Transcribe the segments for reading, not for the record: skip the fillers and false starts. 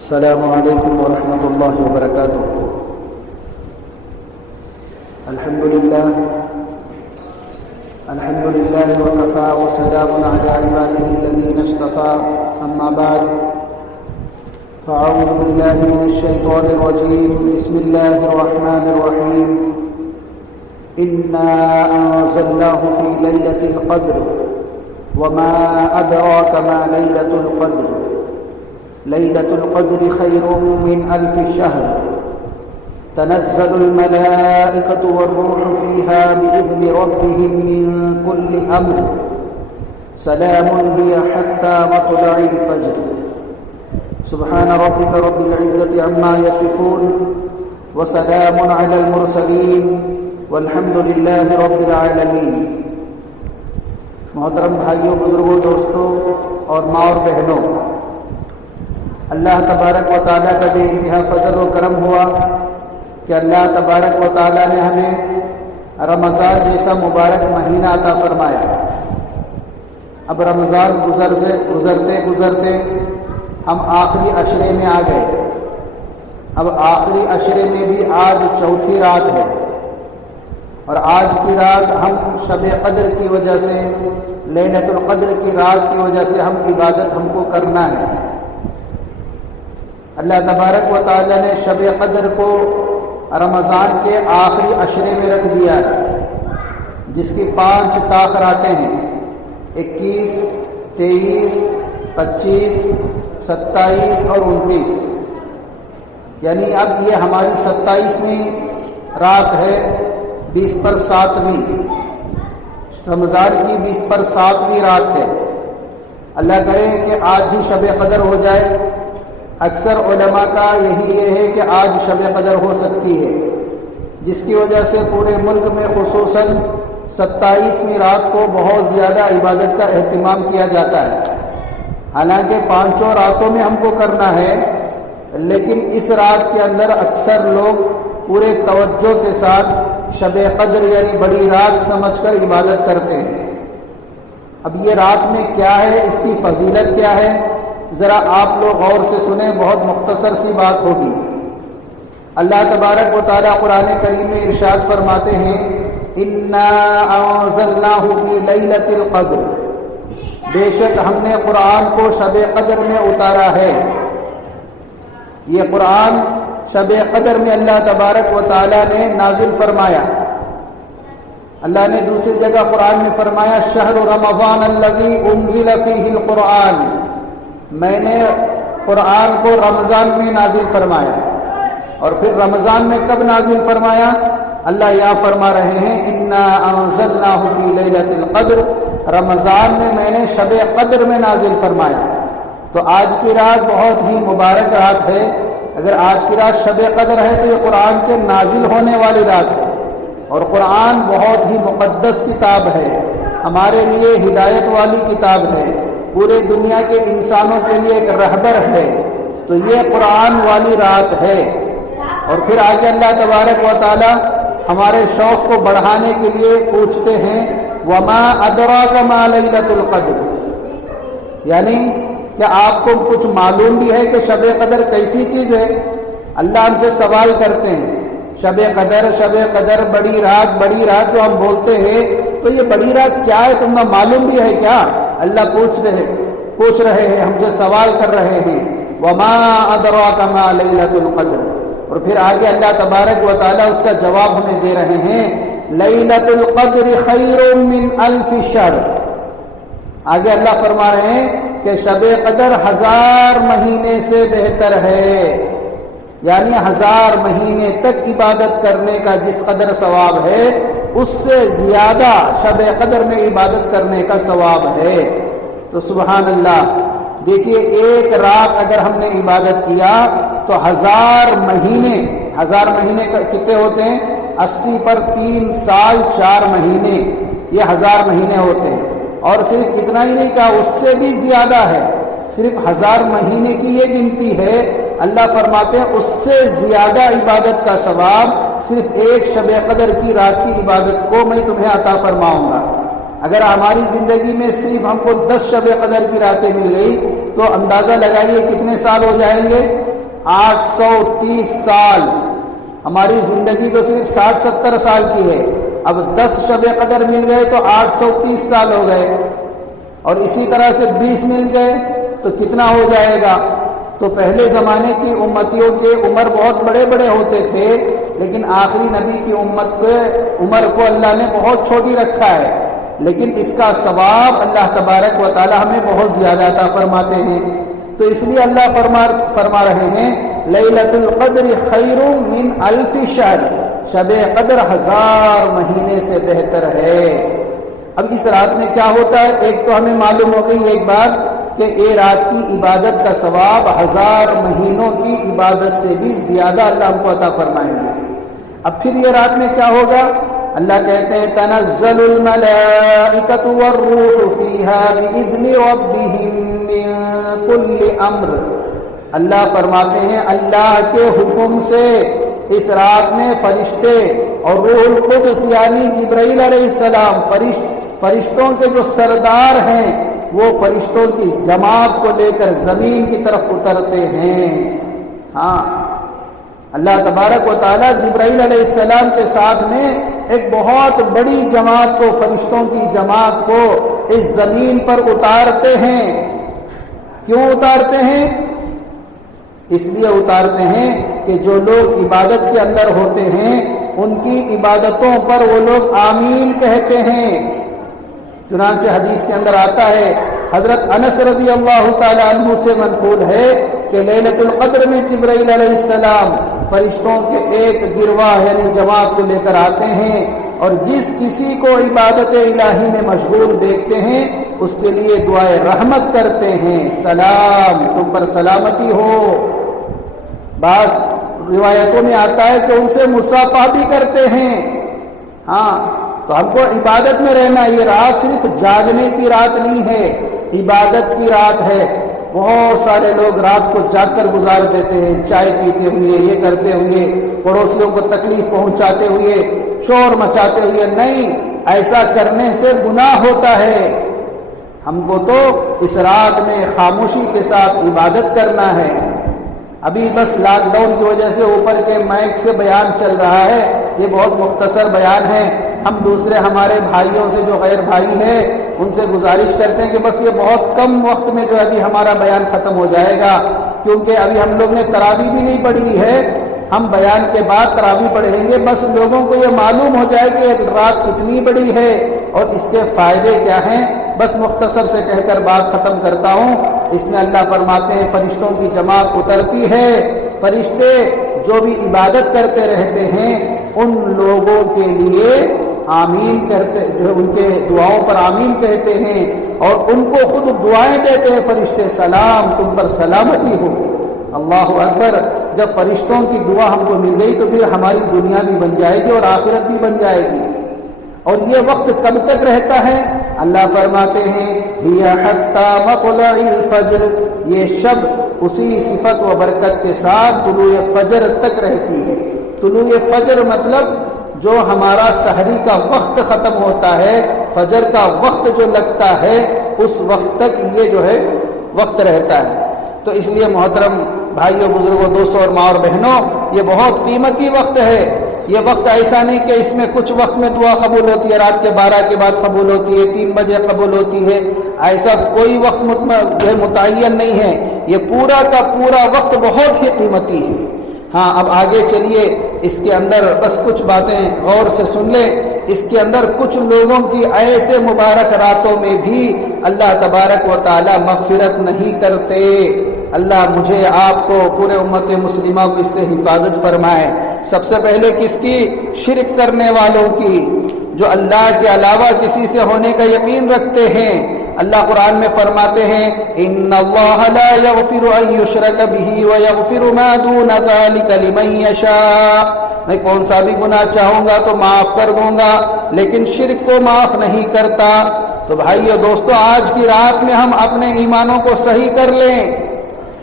السلام علیکم ورحمۃ اللہ وبرکاتہ۔ الحمد للہ وکفى وسلام علی عباده الذین اصطفى، اما بعد فاعوذ باللہ من الشیطان الرجیم، بسم اللہ الرحمن الرحیم۔ انا انزلناه فی لیلۃ القدر وما ادراک ما لیلۃ القدر ليلة القدر خير من 1000 شهر تنزل الملائكة والروح فيها بإذن ربهم من كل أمر سلام هي حتى مطلع الفجر سبحان ربك رب العزة عما يصفون وسلام على المرسلين والحمد لله رب العالمين۔ محترم بھائیوں، بزرگوں، دوستوں اور ماں اور بہنوں، اللہ تبارک و تعالیٰ کا بے انتہا فضل و کرم ہوا کہ اللہ تبارک و تعالیٰ نے ہمیں رمضان جیسا مبارک مہینہ عطا فرمایا۔ اب رمضان گزرتے ہم آخری عشرے میں آ گئے۔ اب آخری عشرے میں بھی آج چوتھی رات ہے، اور آج کی رات ہم شب قدر کی وجہ سے، لیلۃ القدر کی رات کی وجہ سے عبادت ہم کو کرنا ہے۔ اللہ تبارک و تعالیٰ نے شب قدر کو رمضان کے آخری عشرے میں رکھ دیا ہے، جس کی 5 تاخراتیں ہیں: 21، 23، 25، 27 اور 29۔ یعنی اب یہ ہماری 27ویں رات ہے، 20 پر 7ویں، رمضان کی 20 پر 7ویں رات ہے۔ اللہ کرے کہ آج ہی شب قدر ہو جائے۔ اکثر علماء کا یہی ہے کہ آج شب قدر ہو سکتی ہے، جس کی وجہ سے پورے ملک میں خصوصاً 27ویں رات کو بہت زیادہ عبادت کا اہتمام کیا جاتا ہے۔ حالانکہ 5 راتوں میں ہم کو کرنا ہے، لیکن اس رات کے اندر اکثر لوگ پورے توجہ کے ساتھ شب قدر یعنی بڑی رات سمجھ کر عبادت کرتے ہیں۔ اب یہ رات میں کیا ہے، اس کی فضیلت کیا ہے، ذرا آپ لوگ غور سے سنیں، بہت مختصر سی بات ہوگی۔ اللہ تبارک و تعالیٰ قرآن کریم میں ارشاد فرماتے ہیں: انا انزلناه فی لیلۃ القدر، بے شک ہم نے قرآن کو شب قدر میں اتارا ہے۔ یہ قرآن شب قدر میں اللہ تبارک و تعالیٰ نے نازل فرمایا۔ اللہ نے دوسری جگہ قرآن میں فرمایا: شہر رمضان الذی انزل فیہ القرآن، میں نے قرآن کو رمضان میں نازل فرمایا۔ اور پھر رمضان میں کب نازل فرمایا؟ اللہ یہاں فرما رہے ہیں: انا انزلناہ فی لیلۃ القدر، رمضان میں میں نے شب قدر میں نازل فرمایا۔ تو آج کی رات بہت ہی مبارک رات ہے۔ اگر آج کی رات شب قدر ہے تو یہ قرآن کے نازل ہونے والی رات ہے، اور قرآن بہت ہی مقدس کتاب ہے، ہمارے لیے ہدایت والی کتاب ہے، پورے دنیا کے انسانوں کے لیے ایک رہبر ہے۔ تو یہ قرآن والی رات ہے۔ اور پھر آگے اللہ تبارک و تعالی ہمارے شوق کو بڑھانے کے لیے پوچھتے ہیں: وما ادراک ما لیلۃ القدر، یعنی کہ آپ کو کچھ معلوم بھی ہے کہ شب قدر کیسی چیز ہے؟ اللہ ہم سے سوال کرتے ہیں، شب قدر بڑی رات جو ہم بولتے ہیں، تو یہ بڑی رات کیا ہے، تمہیں معلوم بھی ہے کیا؟ اللہ پوچھ رہے ہیں، ہم سے سوال کر رہے ہیں۔ وما ادراک ما لیلۃ القدر، اور پھر آگے اللہ تبارک و تعالیٰ اس کا جواب ہمیں دے رہے ہیں: لیلۃ القدر خیر من 1000 شہر۔ آگے اللہ فرما رہے ہیں کہ شب قدر 1000 مہینے سے بہتر ہے، یعنی 1000 مہینے تک عبادت کرنے کا جس قدر ثواب ہے، اس سے زیادہ شب قدر میں عبادت کرنے کا ثواب ہے۔ تو سبحان اللہ، دیکھیے ایک رات اگر ہم نے عبادت کیا تو 1000 مہینے کتنے ہوتے ہیں؟ 80 پر 3 سال 4 مہینے، یہ 1000 مہینے ہوتے ہیں۔ اور صرف اتنا ہی نہیں کہا، اس سے بھی زیادہ ہے، صرف 1000 مہینے کی یہ گنتی ہے۔ اللہ فرماتے ہیں اس سے زیادہ عبادت کا ثواب صرف ایک شب قدر کی رات کی عبادت کو میں تمہیں عطا فرماؤں گا۔ اگر ہماری زندگی میں صرف ہم کو 10 شب قدر کی راتیں مل گئی تو اندازہ لگائیے کتنے سال ہو جائیں گے؟ 830 سال۔ ہماری زندگی تو صرف 60-70 سال کی ہے، اب 10 شب قدر مل گئے تو 830 سال ہو گئے، اور اسی طرح سے 20 مل گئے تو کتنا ہو جائے گا؟ تو پہلے زمانے کی امتیوں کے عمر بہت بڑے بڑے ہوتے تھے، لیکن آخری نبی کی امت کے عمر کو اللہ نے بہت چھوٹی رکھا ہے، لیکن اس کا ثواب اللہ تبارک و تعالی ہمیں بہت زیادہ عطا فرماتے ہیں۔ تو اس لیے اللہ فرما رہے ہیں لیلۃ القدر خیر من الف شہر، شب قدر 1000 مہینے سے بہتر ہے۔ اب اس رات میں کیا ہوتا ہے؟ ایک تو ہمیں معلوم ہو گئی ایک بات کہ یہ رات کی عبادت کا ثواب 1000 مہینوں کی عبادت سے بھی زیادہ اللہ ہم کو عطا فرمائیں گے۔ اب پھر یہ رات میں کیا ہوگا؟ اللہ کہتے ہیں تنزل الملائکۃ والروح فیہا بإذن ربہم من کل امر۔ اللہ فرماتے ہیں اللہ کے حکم سے اس رات میں فرشتے اور روح القدس یعنی جبرائیل علیہ السلام فرشتوں کے جو سردار ہیں وہ فرشتوں کی جماعت کو لے کر زمین کی طرف اترتے ہیں۔ ہاں، اللہ تبارک و تعالیٰ جبرائیل علیہ السلام کے ساتھ میں ایک بہت بڑی جماعت کو، فرشتوں کی جماعت کو اس زمین پر اتارتے ہیں۔ کیوں اتارتے ہیں؟ اس لیے اتارتے ہیں کہ جو لوگ عبادت کے اندر ہوتے ہیں ان کی عبادتوں پر وہ لوگ آمین کہتے ہیں۔ چنانچہ حدیث کے اندر آتا ہے، حضرت انس رضی اللہ تعالی عنہ سے منقول ہے کہ لیلۃ القدر میں جبرائیل علیہ السلام فرشتوں کے ایک گروہ یعنی جماعت کو لے کر آتے ہیں، اور جس کسی کو عبادت الہی میں مشغول دیکھتے ہیں اس کے لیے دعائے رحمت کرتے ہیں، سلام تم پر سلامتی ہو۔ بعض روایتوں میں آتا ہے کہ ان سے مصافحہ بھی کرتے ہیں۔ ہاں، تو ہم کو عبادت میں رہنا، یہ رات صرف جاگنے کی رات نہیں ہے، عبادت کی رات ہے۔ بہت سارے لوگ رات کو جاگ کر گزار دیتے ہیں، چائے پیتے ہوئے، یہ کرتے ہوئے، پڑوسیوں کو تکلیف پہنچاتے ہوئے، شور مچاتے ہوئے۔ نہیں، ایسا کرنے سے گناہ ہوتا ہے۔ ہم کو تو اس رات میں خاموشی کے ساتھ عبادت کرنا ہے۔ ابھی بس لاک ڈاؤن کی وجہ سے اوپر کے مائک سے بیان چل رہا ہے، یہ بہت مختصر بیان ہے۔ ہم دوسرے ہمارے بھائیوں سے جو غیر بھائی ہیں ان سے گزارش کرتے ہیں کہ بس یہ بہت کم وقت میں جو ابھی ہمارا بیان ختم ہو جائے گا، کیونکہ ابھی ہم لوگ نے تراویح بھی نہیں پڑھی ہے۔ ہم بیان کے بعد تراویح پڑھیں گے، بس لوگوں کو یہ معلوم ہو جائے کہ رات کتنی بڑی ہے اور اس کے فائدے کیا ہیں۔ بس مختصر سے کہہ کر بات ختم کرتا ہوں۔ اس میں اللہ فرماتے ہیں فرشتوں کی جماعت اترتی ہے، فرشتے جو بھی عبادت کرتے رہتے ہیں ان لوگوں کے لیے آمین کرتے، جو ان کے دعاؤں پر آمین کہتے ہیں اور ان کو خود دعائیں دیتے ہیں فرشتے، سلام تم پر سلامتی ہو۔ اللہ اکبر۔ جب فرشتوں کی دعا ہم کو مل گئی تو پھر ہماری دنیا بھی بن جائے گی اور آخرت بھی بن جائے گی۔ اور یہ وقت کب تک رہتا ہے؟ اللہ فرماتے ہیں ہی حتی مطلع الفجر، یہ شب اسی صفت و برکت کے ساتھ طلوع فجر تک رہتی ہے۔ طلوع فجر مطلب جو ہمارا سحری کا وقت ختم ہوتا ہے، فجر کا وقت جو لگتا ہے اس وقت تک یہ جو ہے وقت رہتا ہے۔ تو اس لیے محترم بھائیوں، بزرگوں، دوستوں اور ماں اور بہنوں، یہ بہت قیمتی وقت ہے۔ یہ وقت ایسا نہیں کہ اس میں کچھ وقت میں دعا قبول ہوتی ہے، رات کے 12 کے بعد قبول ہوتی ہے، 3 بجے قبول ہوتی ہے، ایسا کوئی وقت متعین نہیں ہے۔ یہ پورا کا پورا وقت بہت ہی قیمتی ہے۔ ہاں، اب آگے چلیے، اس کے اندر بس کچھ باتیں غور سے سن لیں۔ اس کے اندر کچھ لوگوں کی ایسے مبارک راتوں میں بھی اللہ تبارک و تعالی مغفرت نہیں کرتے۔ اللہ مجھے، آپ کو، پورے امت مسلمہ کو اس سے حفاظت فرمائے۔ سب سے پہلے کس کی؟ شرک کرنے والوں کی، جو اللہ کے علاوہ کسی سے ہونے کا یقین رکھتے ہیں۔ اللہ قرآن میں فرماتے ہیں ان اللہ لا یغفر ان یشرک بہ ویغفر ما دون ذلک لمن یشاء، میں کون سا بھی گناہ چاہوں گا تو معاف کر دوں گا لیکن شرک کو معاف نہیں کرتا۔ تو بھائیو دوستو، آج کی رات میں ہم اپنے ایمانوں کو صحیح کر لیں۔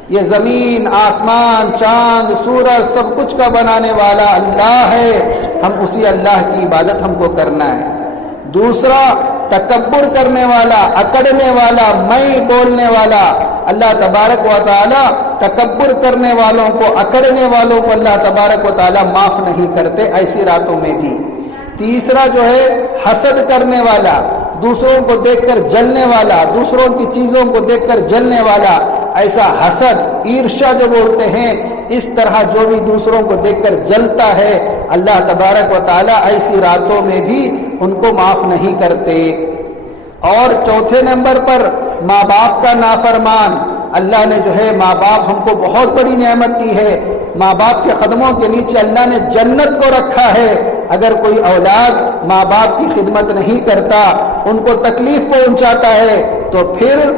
یہ زمین، آسمان، چاند، سورج، سب کچھ کا بنانے والا اللہ ہے، ہم اسی اللہ کی عبادت ہم کو کرنا ہے۔ دوسرا، تکبر کرنے والا، اکڑنے والا، میں بولنے والا، اللہ تبارک و تعالی تکبر کرنے والوں کو، اکڑنے والوں کو اللہ تبارک و تعالی معاف نہیں کرتے ایسی راتوں میں بھی۔ تیسرا جو ہے حسد کرنے والا، دوسروں کو دیکھ کر جلنے والا، دوسروں کی چیزوں کو دیکھ کر جلنے والا، ایسا حسد، عرشا جو بولتے ہیں، اس طرح جو بھی دوسروں کو دیکھ کر جلتا ہے، اللہ تبارک و تعالی ایسی راتوں میں بھی ان کو معاف نہیں کرتے۔ اور چوتھے نمبر پر ماں باپ کا نافرمان۔ اللہ نے جو ہے ماں باپ ہم کو بہت بڑی نعمت دی ہے، ماں باپ کے قدموں کے نیچے اللہ نے جنت کو رکھا ہے۔ اگر کوئی اولاد ماں باپ کی خدمت نہیں کرتا، ان کو تکلیف پہنچاتا ہے، تو پھر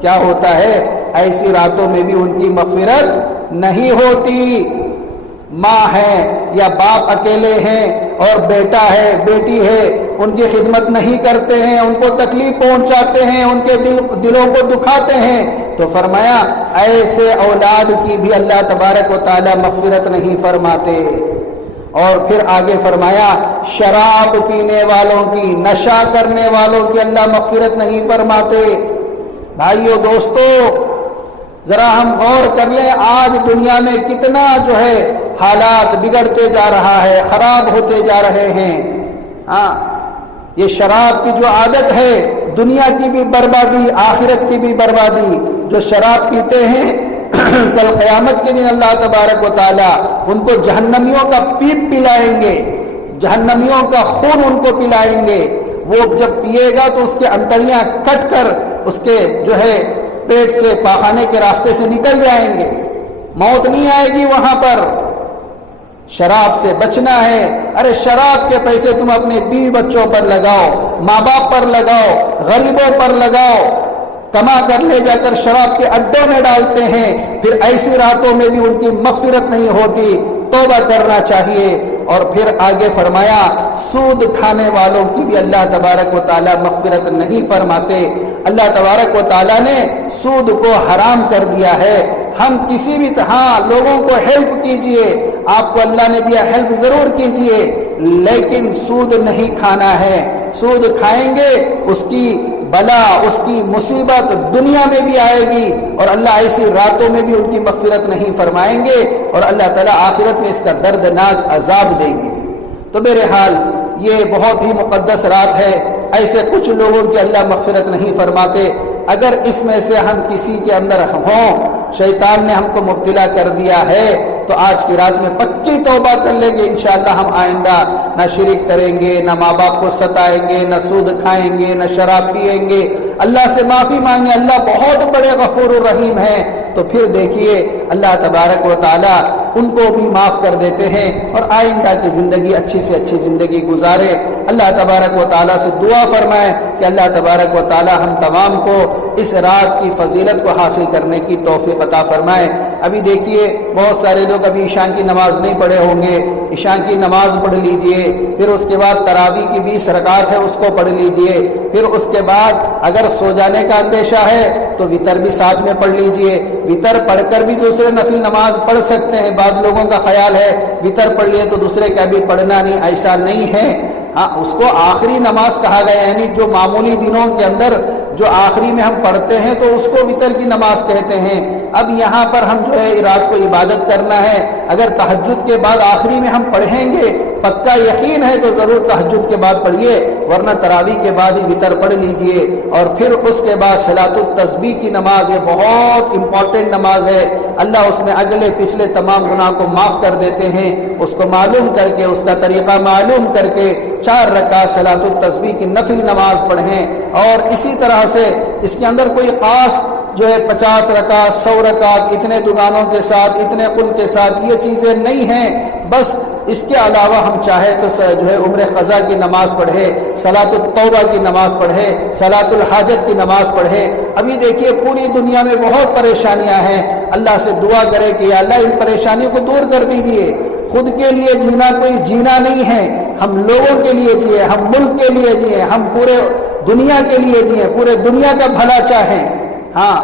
کیا ہوتا ہے؟ ایسی راتوں میں بھی ان کی مغفرت نہیں ہوتی۔ ماں ہے یا باپ اکیلے ہیں اور بیٹا ہے، بیٹی ہے، ان کی خدمت نہیں کرتے ہیں، ان کو تکلیف پہنچاتے ہیں، ان کے دلوں کو دکھاتے ہیں، تو فرمایا ایسے اولاد کی بھی اللہ تبارک و تعالی مغفرت نہیں فرماتے۔ اور پھر آگے فرمایا شراب پینے والوں کی، نشہ کرنے والوں کی اللہ مغفرت نہیں فرماتے۔ بھائیو دوستو، ذرا ہم غور کر لیں، آج دنیا میں کتنا جو ہے حالات بگڑتے جا رہا ہے، خراب ہوتے جا رہے ہیں۔ یہ شراب کی جو عادت ہے، دنیا کی بھی بربادی، آخرت کی بھی بربادی۔ جو شراب پیتے ہیں کل قیامت کے دن اللہ تبارک و تعالی ان کو جہنمیوں کا پیپ پلائیں گے، جہنمیوں کا خون ان کو پلائیں گے۔ وہ جب پیے گا تو اس کے انتڑیاں کٹ کر اس کے جو ہے پیٹ سے، پاخانے کے راستے سے نکل جائیں گے، موت نہیں آئے گی وہاں پر۔ شراب سے بچنا ہے۔ ارے شراب کے پیسے تم اپنے بیوی بچوں پر لگاؤ، ماں باپ پر لگاؤ، غریبوں پر لگاؤ، کما کر لے جا کر شراب کے اڈوں میں ڈالتے ہیں، پھر ایسی راتوں میں بھی ان کی مغفرت نہیں ہوتی۔ توبہ کرنا چاہیے۔ اور پھر آگے فرمایا سود کھانے والوں کی بھی اللہ تبارک و تعالی مغفرت نہیں فرماتے۔ اللہ تبارک و تعالی نے سود کو حرام کر دیا ہے۔ ہم کسی بھی طرح لوگوں کو ہیلپ کیجئے، آپ کو اللہ نے دیا ہیلپ ضرور کیجئے، لیکن سود نہیں کھانا ہے۔ سود کھائیں گے اس کی بلا، اس کی مصیبت دنیا میں بھی آئے گی، اور اللہ ایسی راتوں میں بھی ان کی مغفرت نہیں فرمائیں گے، اور اللہ تعالیٰ آخرت میں اس کا دردناک عذاب دیں گے۔ تو بہرحال یہ بہت ہی مقدس رات ہے، ایسے کچھ لوگوں کی اللہ مغفرت نہیں فرماتے۔ اگر اس میں سے ہم کسی کے اندر ہوں، شیطان نے ہم کو مبتلا کر دیا ہے، تو آج کی رات میں پکی توبہ کر لیں گے انشاءاللہ۔ ہم آئندہ نہ شرک کریں گے، نہ ماں باپ کو ستائیں گے، نہ سود کھائیں گے، نہ شراب پئیں گے، اللہ سے معافی مانگیں۔ اللہ بہت بڑے غفور الرحیم ہیں۔ تو پھر دیکھیے اللہ تبارک و تعالی ان کو بھی معاف کر دیتے ہیں، اور آئندہ کی زندگی اچھی سے اچھی زندگی گزارے۔ اللہ تبارک و تعالی سے دعا فرمائیں کہ اللہ تبارک و تعالی ہم تمام کو اس رات کی فضیلت کو حاصل کرنے کی توفیق عطا فرمائے۔ ابھی دیکھیے بہت سارے لوگ ابھی عشاء کی نماز نہیں پڑھے ہوں گے، عشاء کی نماز پڑھ لیجئے، پھر اس کے بعد تراویح کی 20 رکعت ہے اس کو پڑھ لیجئے، پھر اس کے بعد اگر سو جانے کا اندیشہ ہے تو وتر بھی ساتھ میں پڑھ لیجئے۔ وتر پڑھ کر بھی دوسرے نفل نماز پڑھ سکتے ہیں۔ بعض لوگوں کا خیال ہے وتر پڑھ لیے تو دوسرے کا بھی پڑھنا نہیں، ایسا نہیں ہے۔ ہاں، اس کو آخری نماز کہا گیا، یعنی جو معمولی دنوں کے اندر جو آخری میں ہم پڑھتے ہیں تو اس کو وتر کی نماز کہتے ہیں۔ اب یہاں پر ہم جو ہے رات کو عبادت کرنا ہے، اگر تہجد کے بعد آخری میں ہم پڑھیں گے، پکا یقین ہے تو ضرور تہجد کے بعد پڑھیے، ورنہ تراویح کے بعد ہی وتر پڑھ لیجئے۔ اور پھر اس کے بعد صلاۃ التسبیح کی نماز، یہ بہت امپورٹنٹ نماز ہے، اللہ اس میں اگلے پچھلے تمام گناہ کو معاف کر دیتے ہیں۔ اس کو معلوم کر کے، اس کا طریقہ معلوم کر کے 4 رکعت صلاۃ التسبیح کی نفل نماز پڑھیں۔ اور اسی طرح سے اس کے اندر کوئی خاص جو ہے 50 رکعت 100 رکعت اتنے دگانوں کے ساتھ، اتنے قل کے ساتھ، یہ چیزیں نہیں ہیں۔ بس اس کے علاوہ ہم چاہے تو جو ہے عمر قضا کی نماز پڑھے، صلاۃ التوبہ کی نماز پڑھے، صلاۃ الحاجت کی نماز پڑھے۔ ابھی دیکھیے پوری دنیا میں بہت پریشانیاں ہیں، اللہ سے دعا کرے کہ یا اللہ ان پریشانیوں کو دور کر دیجیے۔ خود کے لیے جینا کوئی جینا نہیں ہے، ہم لوگوں کے لیے جیے، ہم ملک کے لیے جیے، ہم پورے دنیا کے لیے جیے، پورے دنیا کا بھلا چاہیں۔ ہاں،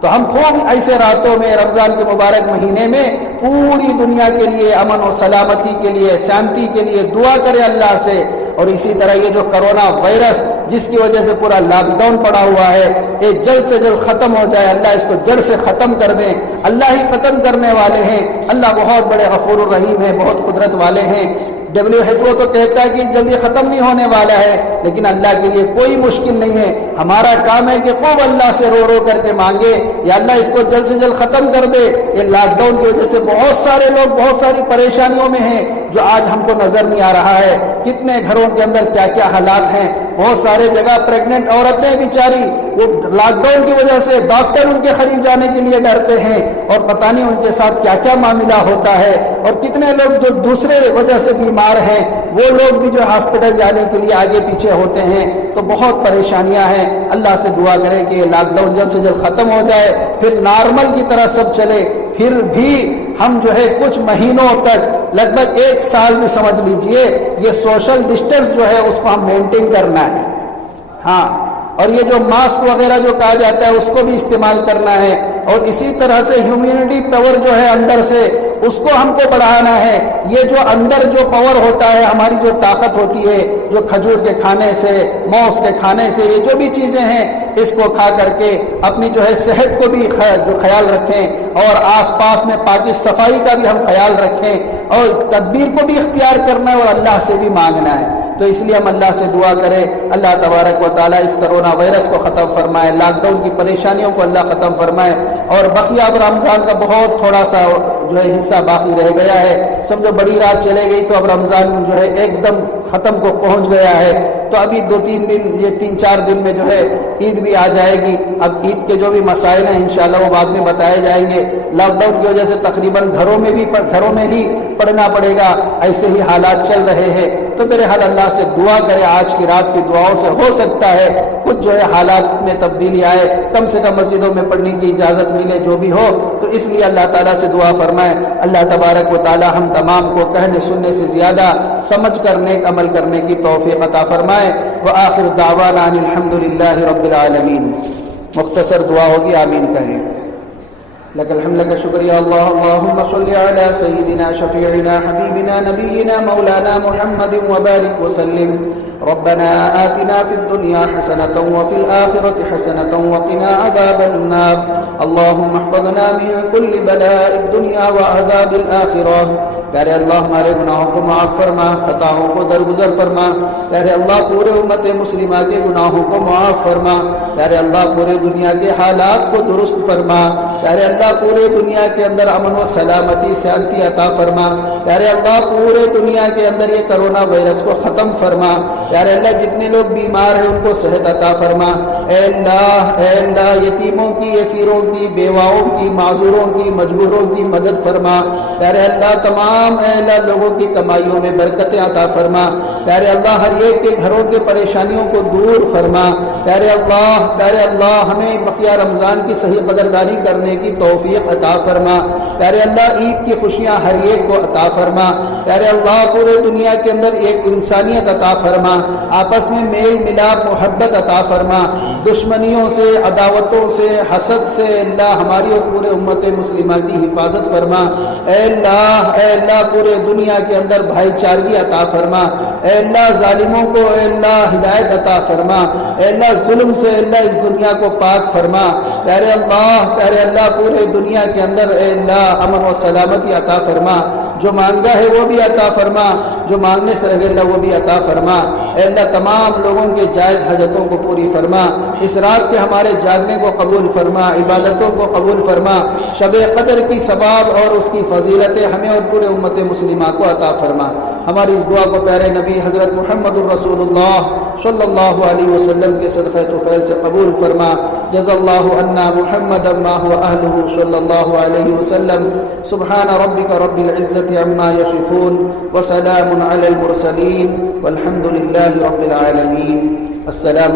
تو ہم خوب ایسے راتوں میں رمضان کے مبارک مہینے میں پوری دنیا کے لیے امن و سلامتی کے لیے، شانتی کے لیے دعا کریں اللہ سے، اور اسی طرح یہ جو کرونا وائرس جس کی وجہ سے پورا لاک ڈاؤن پڑا ہوا ہے، یہ جلد سے جلد ختم ہو جائے، اللہ اس کو جڑ سے ختم کر دیں۔ اللہ ہی ختم کرنے والے ہیں، اللہ بہت بڑے غفور الرحیم ہیں، بہت قدرت والے ہیں۔ WHO تو کہتا ہے کہ جلدی ختم نہیں ہونے والا ہے، لیکن اللہ کے لیے کوئی مشکل نہیں ہے۔ ہمارا کام ہے کہ خوب اللہ سے رو رو کر کے مانگے، یا اللہ اس کو جلد سے جلد ختم کر دے۔ یہ لاک ڈاؤن کی وجہ سے بہت سارے لوگ بہت ساری پریشانیوں میں ہیں جو آج ہم کو نظر نہیں آ رہا ہے۔ کتنے گھروں کے اندر کیا کیا حالات ہیں، بہت سارے جگہ پریگننٹ عورتیں بیچاری وہ لاک ڈاؤن کی وجہ سے ڈاکٹر ان کے قریب جانے کے لیے ڈرتے ہیں، اور پتہ نہیں ان کے ساتھ کیا کیا معاملہ ہوتا ہے۔ اور کتنے لوگ جو دوسرے وجہ سے بیمار ہیں وہ لوگ بھی جو ہاسپٹل جانے کے لیے آگے پیچھے ہوتے ہیں، تو بہت پریشانیاں ہیں۔ اللہ سے دعا کریں کہ یہ لاک ڈاؤن جلد سے جلد ختم ہو جائے، پھر نارمل کی طرح سب چلے۔ پھر بھی ہم جو ہے کچھ مہینوں تک، لگ بھگ 1 سال میں سمجھ لیجئے، یہ سوشل ڈسٹنس جو ہے اس کو ہم مینٹین کرنا ہے۔ ہاں، اور یہ جو ماسک وغیرہ جو کہا جاتا ہے اس کو بھی استعمال کرنا ہے، اور اسی طرح سے ہیومینٹی پاور جو ہے اندر سے اس کو ہم کو بڑھانا ہے۔ یہ جو اندر جو پاور ہوتا ہے، ہماری جو طاقت ہوتی ہے، جو کھجور کے کھانے سے، موز کے کھانے سے، یہ جو بھی چیزیں ہیں اس کو کھا کر کے اپنی جو ہے صحت کو بھی جو خیال رکھیں، اور آس پاس میں پاکی صفائی کا بھی ہم خیال رکھیں، اور تدبیر کو بھی اختیار کرنا ہے اور اللہ سے بھی مانگنا ہے۔ تو اس لیے ہم اللہ سے دعا کریں، اللہ تبارک و تعالیٰ اس کرونا وائرس کو ختم فرمائے، لاک ڈاؤن کی پریشانیوں کو اللہ ختم فرمائے، اور بقیہ اب رمضان کا بہت تھوڑا سا جو ہے حصہ باقی رہ گیا ہے۔ سمجھو بڑی رات چلے گئی تو اب رمضان جو ہے ایک دم ختم کو پہنچ گیا ہے، تو ابھی 2-3 دن، یہ 3-4 دن میں جو ہے عید بھی آ جائے گی۔ اب عید کے جو بھی مسائل ہیں انشاءاللہ وہ بعد میں بتائے جائیں گے۔ لاک ڈاؤن کی وجہ سے تقریباً گھروں میں ہی پڑھنا پڑے گا، ایسے ہی حالات چل رہے ہیں۔ تو میرے حال اللہ سے دعا کرے، آج کی رات کی دعاؤں سے ہو سکتا ہے کچھ جو ہے حالات میں تبدیلی آئے، کم سے کم مسجدوں میں پڑھنے کی اجازت ملے، جو بھی ہو۔ تو اس لیے اللہ تعالیٰ سے دعا فرمائے، اللہ تبارک و تعالیٰ ہم تمام کو کہنے سننے سے زیادہ سمجھ کر نیک عمل کرنے کی توفیق عطا فرمائے۔ وآخر دعوانا ان الحمدللہ رب العالمین۔ مختصر دعا ہوگی، آمین کہیں۔ لك الحمد لك الشكر يا الله، اللهم صل على سيدنا شفيعنا حبيبنا نبينا مولانا محمد وبارك وسلم۔ ربنا آتنا في الدنيا حسنة وفي الآخرة حسنة وقنا عذاب النار۔ اللهم احفظنا من كل بلاء الدنيا وعذاب الآخرة۔ پیارے اللہ ہمارے گناہوں کو معاف فرما، خطاؤں کو درگزر فرما۔ پیارے اللہ پورے امت مسلمہ کے گناہوں کو معاف فرما۔ پیارے اللہ پورے دنیا کے حالات کو درست فرما۔ پیارے اللہ پورے دنیا کے اندر امن و سلامتی شانتی عطا فرما۔ پیارے اللہ پورے دنیا کے اندر یہ کرونا وائرس کو ختم فرما۔ پیارے اللہ جتنے لوگ بیمار ہیں ان کو صحت عطا فرما۔ اے اللہ یتیموں کی، اسیروں کی، بیواؤں کی، معذوروں کی، مجبوروں کی مدد فرما۔ پیارے اللہ تمام اے اللہ لوگوں کی کمائیوں میں برکتیں عطا فرما۔ پیارے اللہ ہر ایک کے گھروں کے پریشانیوں کو دور فرما۔ پیارے اللہ ہمیں بقیہ رمضان کی صحیح قدردانی کرنے کی توفیق عطا فرما۔ پیارے اللہ عید کی خوشیاں ہر ایک کو عطا فرما۔ پیارے اللہ پورے دنیا کے اندر ایک انسانیت عطا فرما، آپس میں میل ملاپ محبت عطا فرما، دشمنیوں سے، عداوتوں سے، حسد سے اللہ ہماری اور پورے امت مسلمہ کی حفاظت فرما۔ اے اللہ پورے دنیا کے اندر بھائی چارگی عطا فرما۔ اے اللہ ظالموں کو اے اللہ ہدایت عطا فرما۔ اے اللہ ظلم سے اللہ اس دنیا کو پاک فرما۔ پیارے اللہ پورے دنیا کے اندر اے اللہ امن و سلامتی عطا فرما۔ جو مانگا ہے وہ بھی عطا فرما، جو مانگنے سے رہ اللہ وہ بھی عطا فرما۔ اے اللہ تمام لوگوں کے جائز حاجتوں کو پوری فرما، اس رات کے ہمارے جاگنے کو قبول فرما، عبادتوں کو قبول فرما، شب قدر کی ثواب اور اس کی فضیلتیں ہمیں اور پورے امت مسلمہ کو عطا فرما۔ ہماری اس دعا کو پیارے نبی حضرت محمد الرسول اللہ صلی اللہ علیہ وسلم کے صدقہ طفیل سے قبول فرما۔ جزا اللہ عنا محمدا ما هو اہلہ صلی اللہ علیہ وسلم۔ سبحان ربک رب العزت عما یصفون وسلام علی المرسلین والحمد للہ رب العالمین۔ السلام